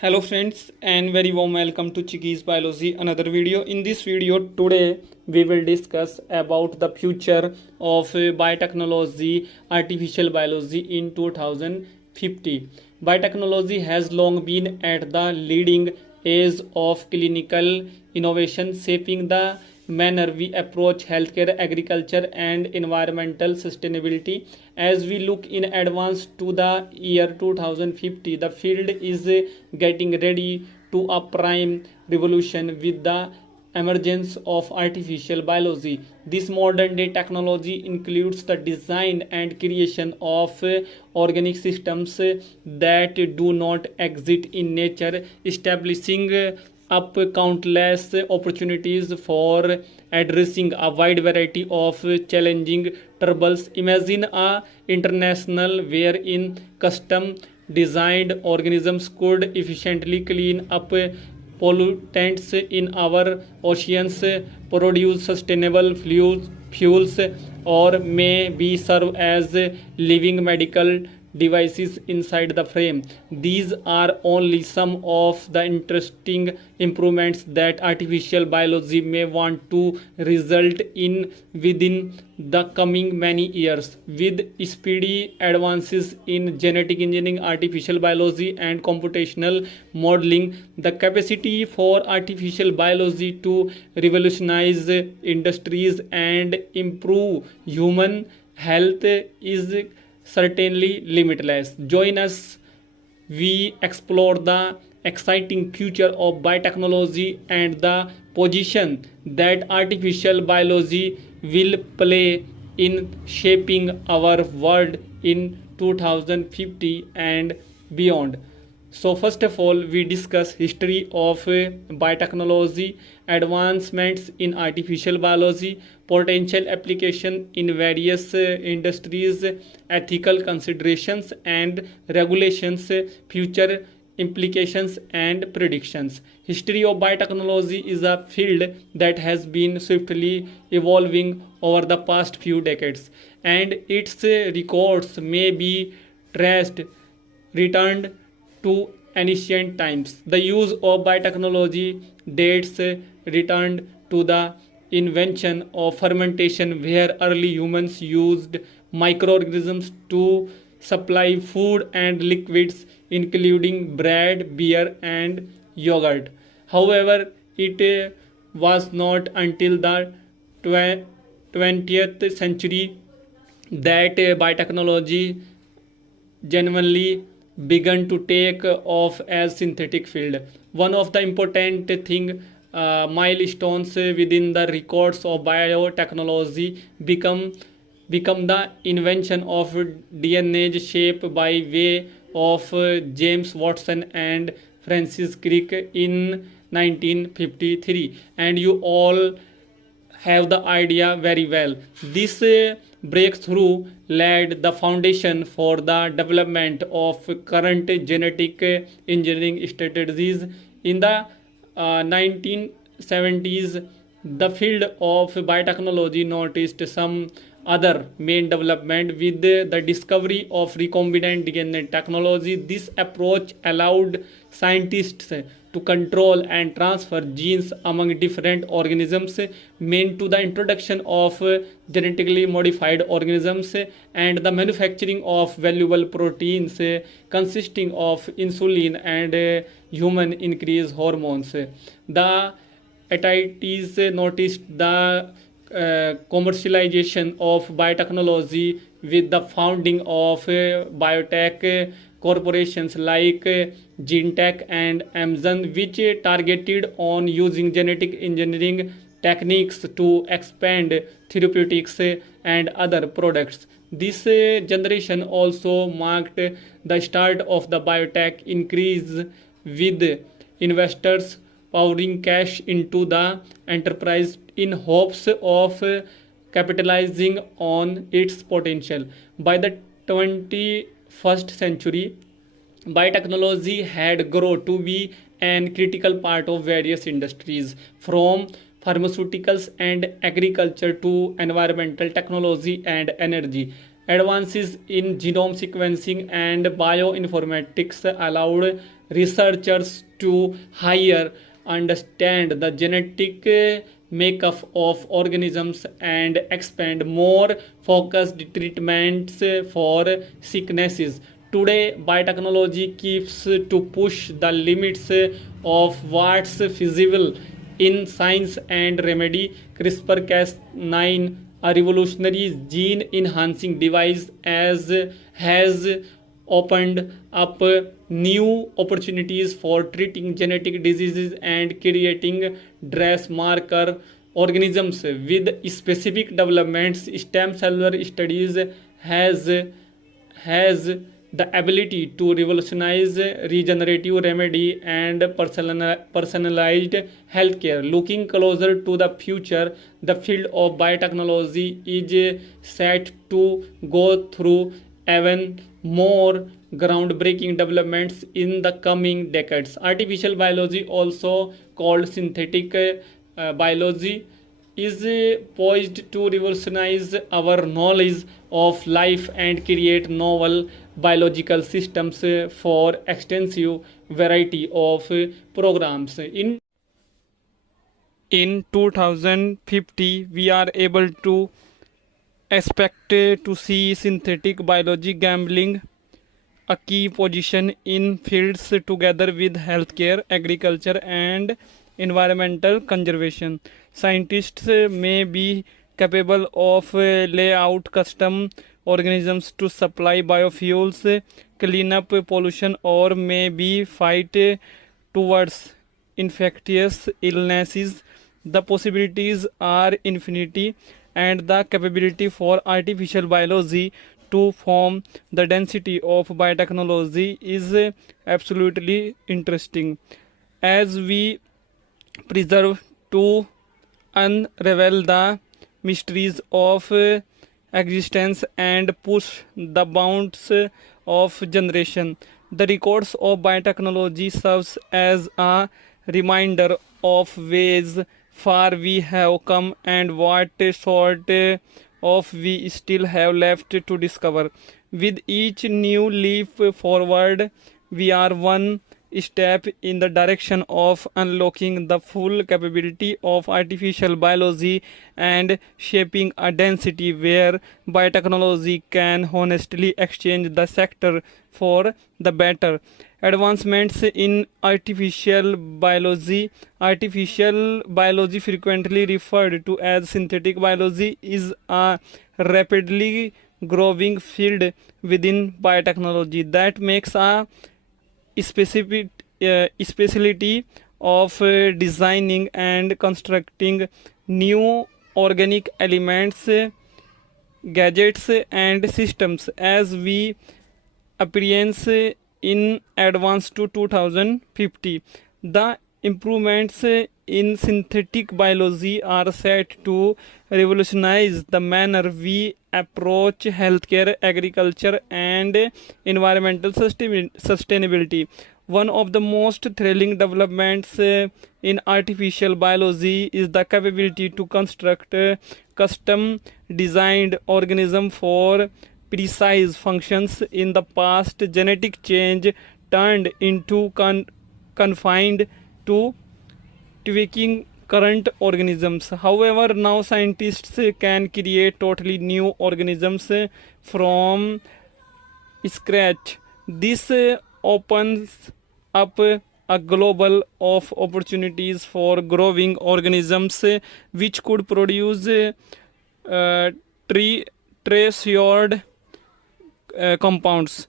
Hello friends and very warm welcome to Chickies Biology another video. In this video today we will discuss about the future of biotechnology, artificial biology in 2050. Biotechnology has long been at the leading edge of clinical innovation, shaping the manner we approach healthcare, agriculture, and environmental sustainability. As we look in advance to the year 2050, the field is getting ready to a prime revolution with the emergence of artificial biology. This modern day technology includes the design and creation of organic systems that do not exist in nature, establishing up countless opportunities for addressing a wide variety of challenging troubles. Imagine a international wherein custom designed organisms could efficiently clean up pollutants in our oceans, produce sustainable fuels, or maybe serve as living medical devices inside the frame. These are only some of the interesting improvements that artificial biology may want to result in within the coming many years. With speedy advances in genetic engineering, artificial biology, and computational modeling, the capacity for artificial biology to revolutionize industries and improve human health is certainly limitless. Join us, we explore the exciting future of biotechnology and the position that artificial biology will play in shaping our world in 2050 and beyond. So first of all, we discuss history of biotechnology, advancements in artificial biology, potential application in various industries, ethical considerations and regulations, future implications and predictions. History of biotechnology is a field that has been swiftly evolving over the past few decades, and its records may be traced returned to ancient times. The use of biotechnology dates returned to the invention of fermentation, where early humans used microorganisms to supply food and liquids, including bread, beer, and yogurt. However, it was not until the 20th century that biotechnology genuinely began to take off as synthetic field. One of the important milestones within the records of biotechnology become the invention of DNA shape by way of James Watson and Francis Crick in 1953, and you all have the idea very well. This breakthrough laid the foundation for the development of current genetic engineering strategies. In the 1970s, the field of biotechnology noticed some other main development with the discovery of recombinant DNA technology. This approach allowed scientists to control and transfer genes among different organisms, meant to the introduction of genetically modified organisms and the manufacturing of valuable proteins consisting of insulin and human increase hormones. The authorities noticed the commercialization of biotechnology with the founding of biotech corporations like GeneTech and Amgen, which targeted on using genetic engineering techniques to expand therapeutics and other products. This generation also marked the start of the biotech increase, with investors pouring cash into the enterprise in hopes of capitalizing on its potential. By the 21st century, biotechnology had grown to be an critical part of various industries, from pharmaceuticals and agriculture to environmental technology and energy. Advances in genome sequencing and bioinformatics allowed researchers to higher understand the genetic makeup of organisms and expand more focused treatments for sicknesses. Today, biotechnology keeps to push the limits of what's feasible in science and remedy. CRISPR-Cas9, a revolutionary gene enhancing device, has opened up new opportunities for treating genetic diseases and creating dress marker organisms with specific developments. Stem cell studies has the ability to revolutionize regenerative remedy and personalized healthcare. Looking closer to the future, the field of biotechnology is set to go through even more groundbreaking developments in the coming decades. Artificial biology, also called synthetic biology, is poised to revolutionize our knowledge of life and create novel biological systems for extensive variety of programs. In 2050, we are able to expect to see synthetic biology gambling a key position in fields together with healthcare, agriculture, and environmental conservation. Scientists may be capable of lay out custom organisms to supply biofuels, clean up pollution, or maybe fight towards infectious illnesses. The possibilities are infinity, and the capability for artificial biology to form the density of biotechnology is absolutely interesting. As we preserve to unravel the mysteries of existence and push the bounds of generation, the records of biotechnology serves as a reminder of ways far we have come and what sort of we still have left to discover. With each new leap forward, we are one step in the direction of unlocking the full capability of artificial biology and shaping a density where biotechnology can honestly exchange the sector for the better. Advancements in artificial biology, frequently referred to as synthetic biology, is a rapidly growing field within biotechnology that makes a specific specialty of designing and constructing new organic elements, gadgets, and systems as we appearance in advance to 2050. The improvements in synthetic biology are set to revolutionize the manner we approach healthcare, agriculture, and environmental sustainability. One of the most thrilling developments in artificial biology is the capability to construct custom designed organisms for precise functions. In the past, genetic change turned into confined to tweaking current organisms. However, now scientists can create totally new organisms from scratch. This opens up a global of opportunities for growing organisms which could produce traceable compounds,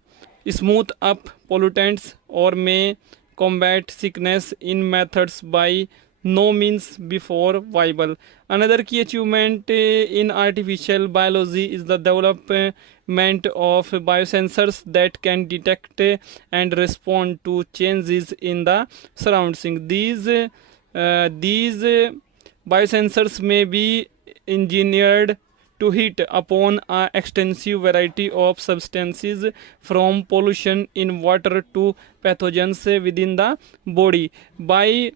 smooth up pollutants, or may combat sickness in methods by no means before viable. Another key achievement in artificial biology is the development of biosensors that can detect and respond to changes in the surroundings. These biosensors may be engineered to hit upon an extensive variety of substances from pollution in water to pathogens within the body. By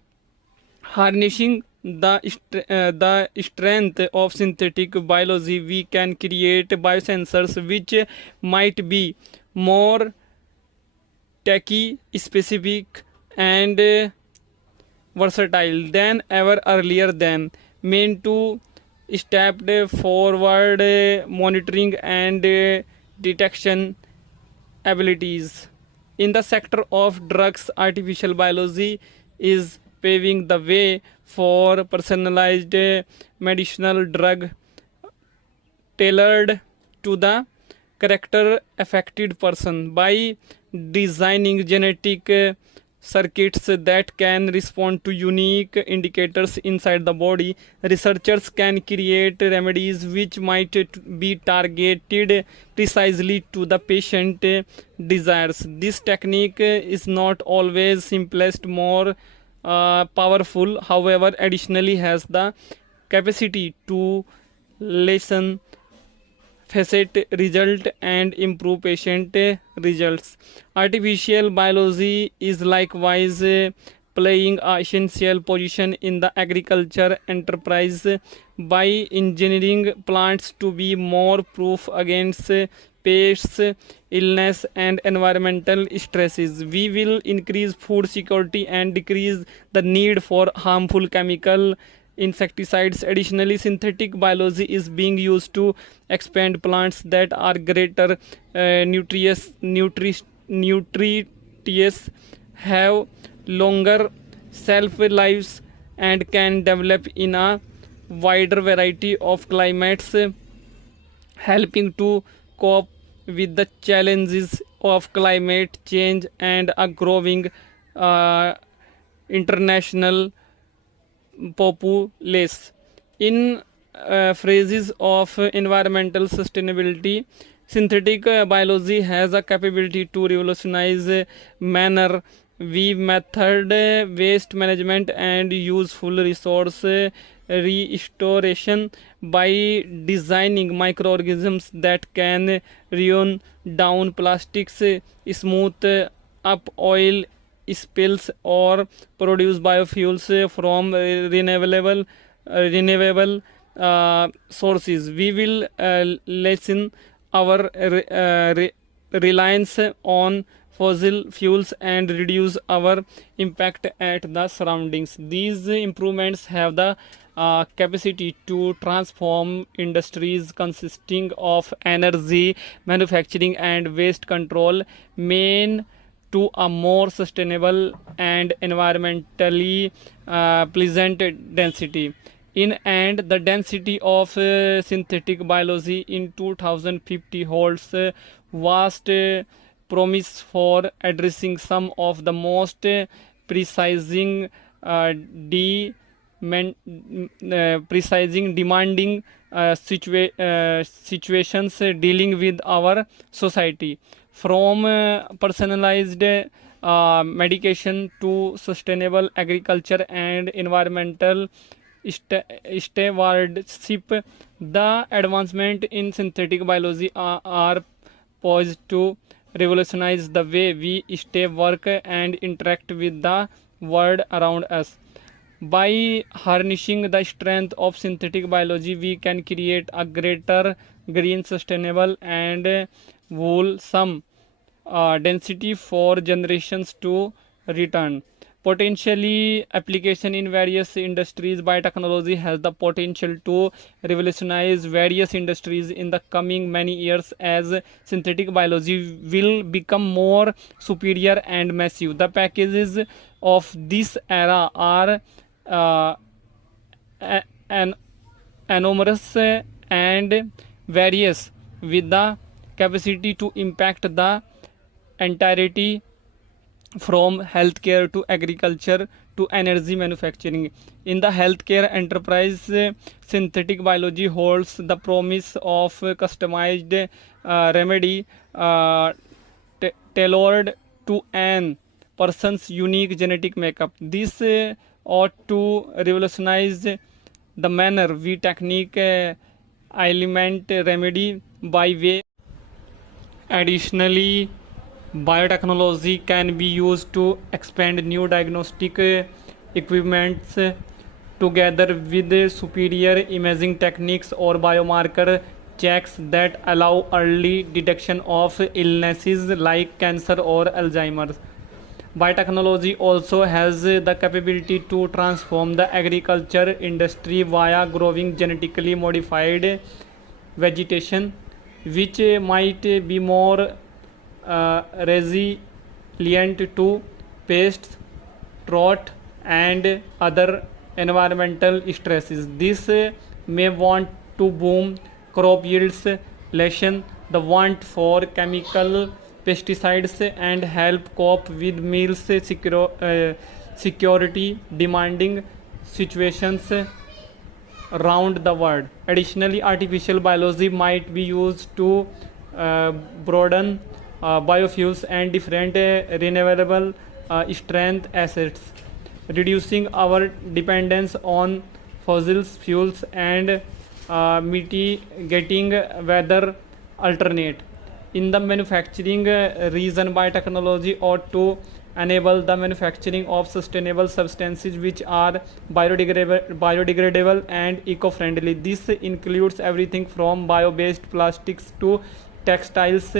harnessing the strength of synthetic biology, we can create biosensors which might be more techy, specific, and versatile than ever earlier, than meant to step forward monitoring and detection abilities. In the sector of drugs, artificial biology is paving the way for personalized medicinal drug tailored to the character affected person. By designing genetic circuits that can respond to unique indicators inside the body, researchers can create remedies which might be targeted precisely to the patient desires. This technique is not always simplest, more powerful, however, additionally has the capacity to lessen facet result and improve patient results. Artificial biology is likewise playing a essential position in the agriculture enterprise by engineering plants to be more proof against pests, illness, and environmental stresses. We will increase food security and decrease the need for harmful chemical insecticides. Additionally, synthetic biology is being used to expand plants that are greater nutritious, have longer shelf lives, and can develop in a wider variety of climates, helping to cope with the challenges of climate change and a growing international populace. In phrases of environmental sustainability, synthetic biology has a capability to revolutionize manner we method, waste management, and useful resource restoration by designing microorganisms that can run down plastics, smooth up oil spills, or produce biofuels from renewable sources. We will lessen our reliance on fossil fuels and reduce our impact at the surroundings. These improvements have the capacity to transform industries consisting of energy, manufacturing, and waste control main to a more sustainable and environmentally pleasant density. In and the density of synthetic biology in 2050 holds vast promise for addressing some of the most precising demanding situations dealing with our society, from personalized medication to sustainable agriculture and environmental stewardship. The advancement in synthetic biology are poised to revolutionize the way we stay, work, and interact with the world around us. By harnessing the strength of synthetic biology, we can create a greater green, sustainable, and wholesome density for generations to return. Potentially application in various industries. Biotechnology has the potential to revolutionize various industries in the coming many years as synthetic biology will become more superior and massive. The packages of this era are enormous and various, with the capacity to impact the entirety from healthcare to agriculture to energy manufacturing. In the healthcare enterprise, synthetic biology holds the promise of customized remedy tailored to an person's unique genetic makeup. This ought to revolutionize the manner we technique ailment remedy by way. Additionally, biotechnology can be used to expand new diagnostic equipments together with superior imaging techniques or biomarker checks that allow early detection of illnesses like cancer or Alzheimer's. Biotechnology also has the capability to transform the agriculture industry via growing genetically modified vegetation, which might be more resilient to pests, drought, and other environmental stresses. This may want to boom crop yields, lessen the want for chemical pesticides, and help cope with meals security demanding situations around the world. Additionally, artificial biology might be used to broaden biofuels and different renewable strength assets, reducing our dependence on fossil fuels and mitigating weather alternate. In the manufacturing reason, biotechnology ought to enable the manufacturing of sustainable substances which are biodegradable and eco-friendly. This includes everything from bio-based plastics to textiles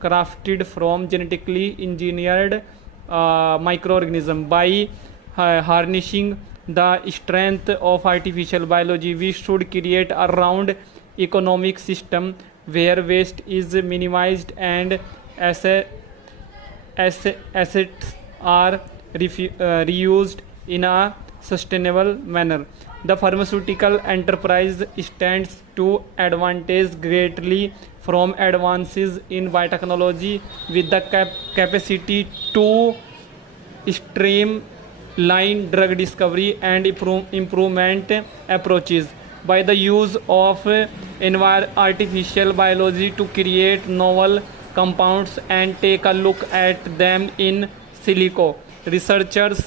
crafted from genetically engineered microorganisms. By harnessing the strength of artificial biology, we should create a round economic system where waste is minimized and assets are reused in a sustainable manner. The pharmaceutical enterprise stands to advantage greatly from advances in biotechnology with the capacity to streamline drug discovery and improvement approaches. By the use of artificial biology to create novel compounds and take a look at them in silico, researchers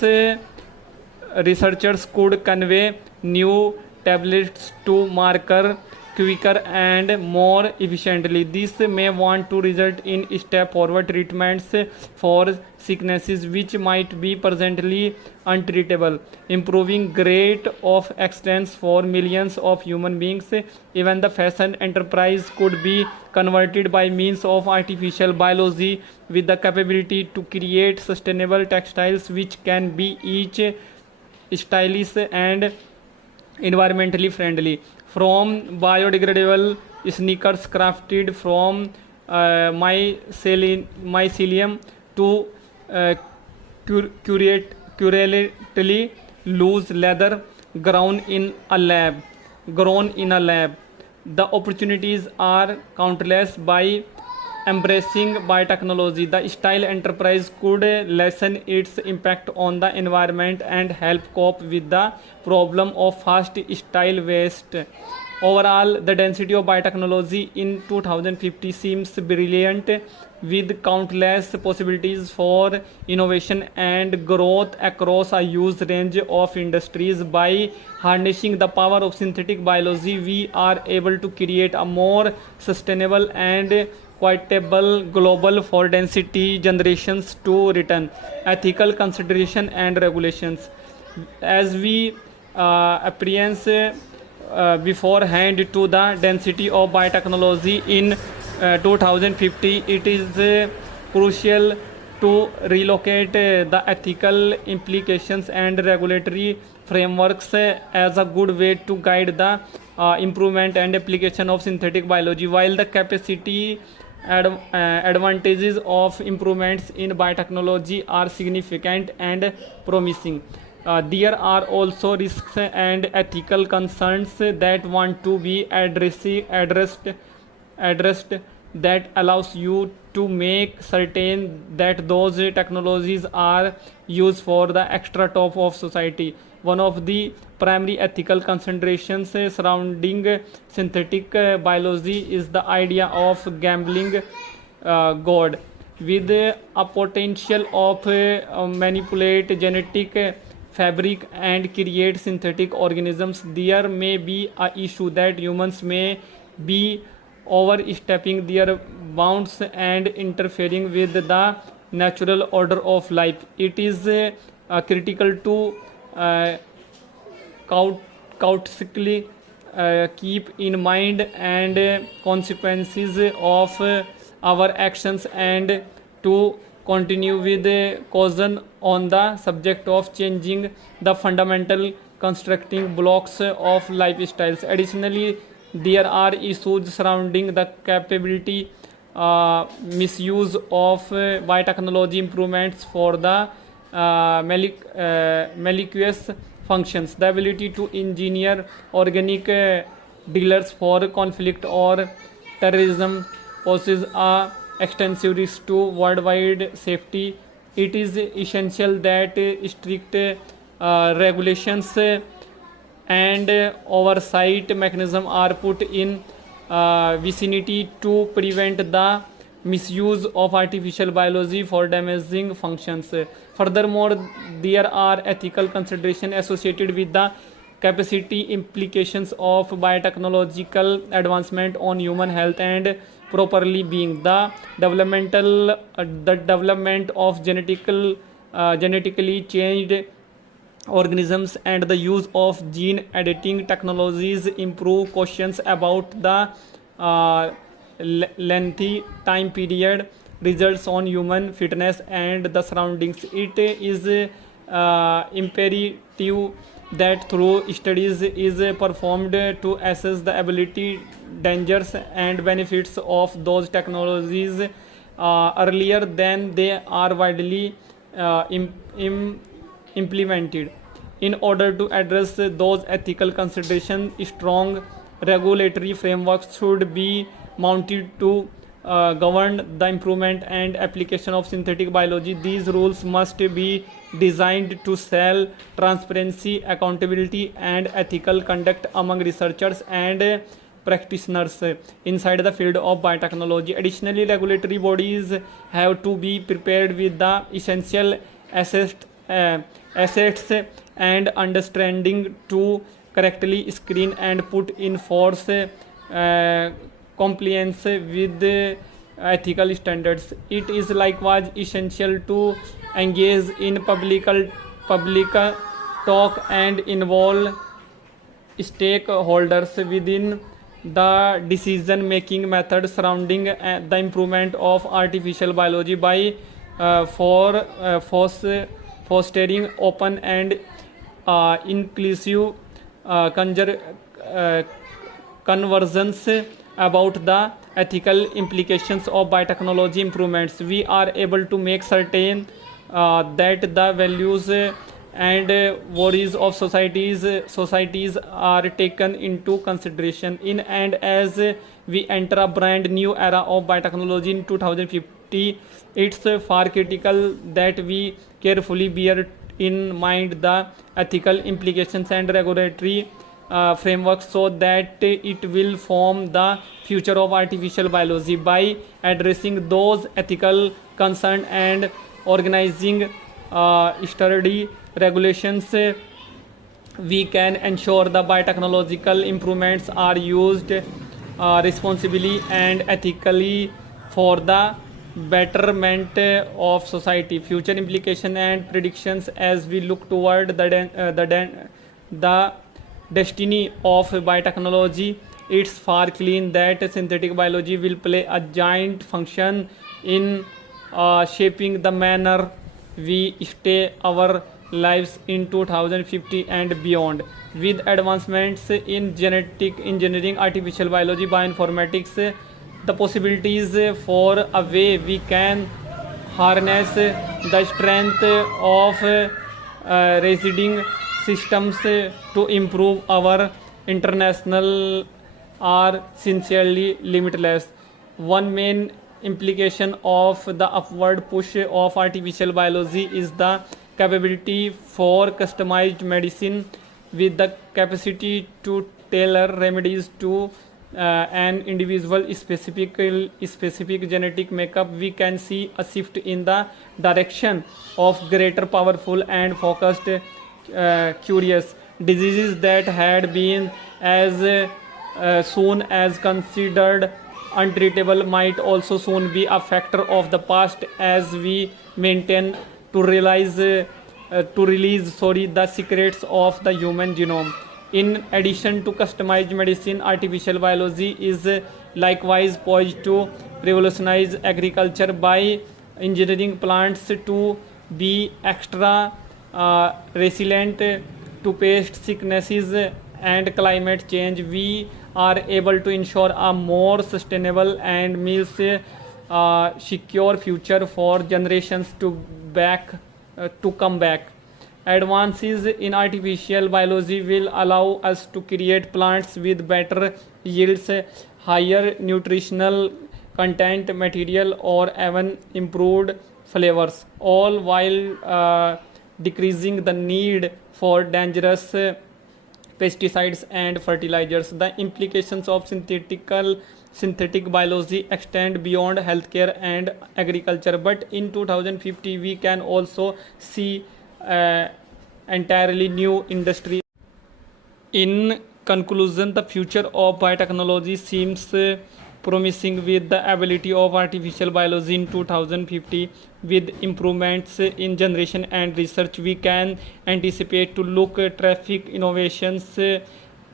could convey new tablets to marker quicker and more efficiently. This may want to result in step forward treatments for sicknesses which might be presently untreatable, improving rate of excellence for millions of human beings. Even the fashion enterprise could be converted by means of artificial biology with the capability to create sustainable textiles which can be each stylish and environmentally friendly, from biodegradable sneakers crafted from mycelium to curatedly loose leather grown in a lab. The opportunities are countless. By embracing biotechnology, the style enterprise could lessen its impact on the environment and help cope with the problem of fast style waste. Overall, the density of biotechnology in 2050 seems brilliant, with countless possibilities for innovation and growth across a huge range of industries. By harnessing the power of synthetic biology, we are able to create a more sustainable and equitable global for density generations to return. Ethical consideration and regulations. As we appearance beforehand to the density of biotechnology in 2050, it is crucial to relocate the ethical implications and regulatory frameworks as a good way to guide the improvement and application of synthetic biology. While the capacity advantages of improvements in biotechnology are significant and promising, there are also risks and ethical concerns that want to be addressed that allows you to make certain that those technologies are used for the extra top of society. One of the primary ethical considerations surrounding synthetic biology is the idea of gambling god. With a potential of manipulate genetic fabric and create synthetic organisms, there may be a issue that humans may be overstepping their bounds and interfering with the natural order of life. It is critical to cautiously keep in mind and consequences of our actions, and to continue with caution on the subject of changing the fundamental constructing blocks of lifestyles. Additionally, there are issues surrounding the capability misuse of biotechnology improvements for the malicious functions. The ability to engineer organic dealers for conflict or terrorism poses a extensive risk to worldwide safety. It is essential that strict regulations and oversight mechanism are put in vicinity to prevent the misuse of artificial biology for damaging functions. Furthermore, there are ethical considerations associated with the capacity implications of biotechnological advancement on human health and properly being. The development of genetically changed organisms and the use of gene editing technologies improve questions about the lengthy time period results on human fitness and the surroundings. It is imperative that through studies is performed to assess the ability, dangers and benefits of those technologies earlier than they are widely implemented. In order to address those ethical considerations, strong regulatory frameworks should be mounted to govern the improvement and application of synthetic biology. These rules must be designed to sell transparency, accountability and ethical conduct among researchers and practitioners inside the field of biotechnology. Additionally, regulatory bodies have to be prepared with the essential assets and understanding to correctly screen and put in force compliance with ethical standards. It is likewise essential to engage in public talk and involve stakeholders within the decision making method surrounding the improvement of artificial biology by fostering open and inclusive conversions about the ethical implications of biotechnology improvements. We are able to make certain that the values and worries of societies are taken into consideration in and as we enter a brand new era of biotechnology in 2050. It's far critical that we carefully bear in mind the ethical implications and regulatory framework so that it will form the future of artificial biology. By addressing those ethical concerns and organizing sturdy regulations, we can ensure the biotechnological improvements are used responsibly and ethically for the betterment of society. Future implication and predictions as we look toward the destiny of biotechnology, it's far clear that synthetic biology will play a giant function in shaping the manner we stay our lives in 2050 and beyond. With advancements in genetic engineering, artificial biology, bioinformatics, the possibilities for a way we can harness the strength of residing systems to improve our international are sincerely limitless. One main implication of the upward push of artificial biology is the capability for customized medicine. With the capacity to tailor remedies to an individual specific genetic makeup, we can see a shift in the direction of greater powerful and focused curious diseases that had been as soon as considered untreatable might also soon be a factor of the past as we maintain to realize to release the secrets of the human genome. In addition to customized medicine, artificial biology is likewise poised to revolutionize agriculture by engineering plants to be extra resilient to pest sicknesses and climate change. We are able to ensure a more sustainable and meals secure future for generations to come back. Advances in artificial biology will allow us to create plants with better yields, higher nutritional content material, or even improved flavors, all while decreasing the need for dangerous pesticides and fertilizers. The implications of synthetic biology extend beyond healthcare and agriculture, but in 2050 we can also see entirely new industry. In conclusion, the future of biotechnology seems promising with the ability of artificial biology in 2050. With improvements in generation and research, we can anticipate to look traffic innovations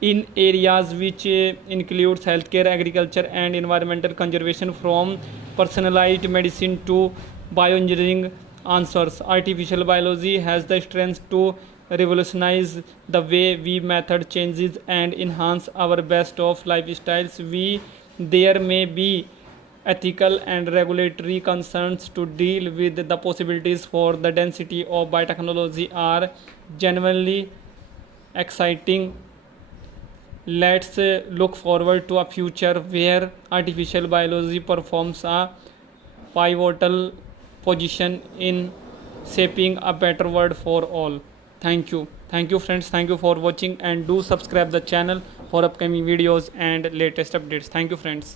in areas which includes healthcare, agriculture, and environmental conservation, from personalized medicine to bioengineering answers. Artificial biology has the strength to revolutionize the way we method changes and enhance our best of lifestyles. There may be ethical and regulatory concerns to deal with. The possibilities for the density of biotechnology are genuinely exciting. Let's look forward to a future where artificial biology performs a pivotal position in shaping a better world for all. Thank you. Thank you, friends. Thank you for watching, and do subscribe the channel for upcoming videos and latest updates. Thank you, friends.